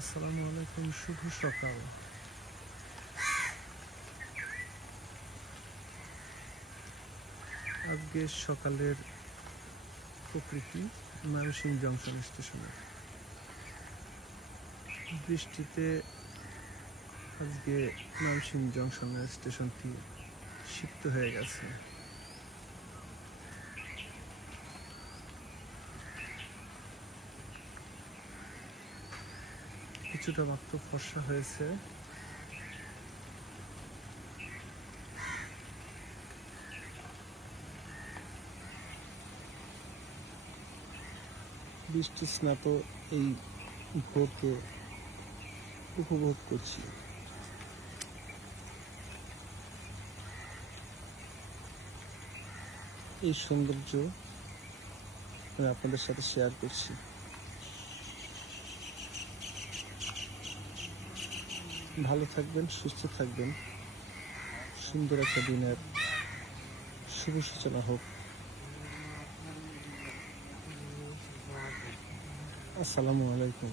আসসালামু আলাইকুম, শুভ সকাল। আজকে সকালের প্রকৃতি ময়মনসিংহ জংশন স্টেশনে বৃষ্টিতে আজকে ময়মনসিংহ জংশনের স্টেশনটি সিক্ত হয়ে গেছে। কিছুটা মাত্র ফর্সা হয়েছে। বৃষ্টি স্নাত এই ভোরকে উপভোগ করছি। এই সৌন্দর্য আমি আপনাদের সাথে শেয়ার করছি। ভালো থাকবেন, সুস্থ থাকবেন। সুন্দর একটা দিনের শুভ সূচনা হোক। আসসালামু আলাইকুম।